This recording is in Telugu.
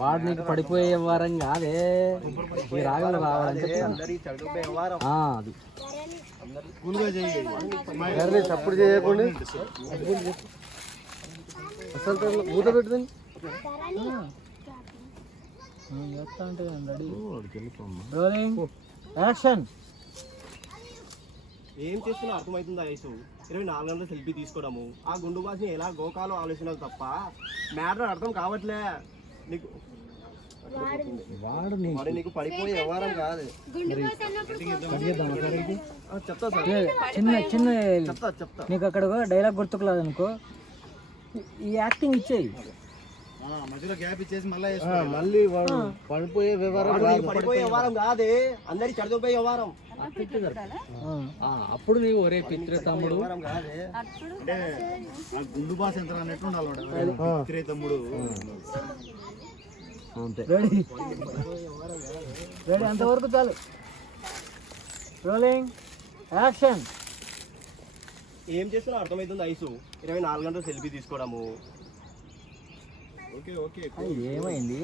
వాడు నీకు పడిపోయే వ్యవహారం కాదే, ఈ రాగలు రావాలని చెప్తాను. అది తప్పుడు చేయకుండా అసలు ఊత పెట్టుదని యాక్షన్. ఏం చేస్తున్నా అర్థమవుతుందా యేసు? 24 గంటల సెల్ఫీ తీసుకోవడము, ఆ గుండు బాస్ని ఎలా గోకాలో ఆలోచనలు తప్ప మ్యాటర్ అర్థం కావట్లే నీకు. వాడు నీకు పడిపోయే వ్యవహారం కాదు. చెప్తా సార్, చిన్న చిన్న చెప్తా. నీకు అక్కడ డైలాగ్ గుర్తుకులేదు అనుకో, ఈ యాక్టింగ్ ఇచ్చేయి. మధ్యలో గ్యాప్ ఇచ్చేసి మళ్ళీ వాడు పడిపోయే వ్యవహారం పడిపోయే వ్యవహారం కాదే, అందరికి చెడదోపోయే వ్యవహారం. అప్పుడు నీవు ఒరే పిత్రే తమ్ముడు కాదే, అంటే గుండు బాస్ ఎంత అన్నట్టు ఉండాలి. పిత్రే తమ్ముడు అంతే. రెడీ రెడీ, అంతవరకు చాలు. Rolling action. ఏం చేస్తున్నా అర్థమవుతుంది ఐసు? 24 గంటల సెల్ఫీ తీసుకోవడము. ఓకే ఓకే ఏమైంది?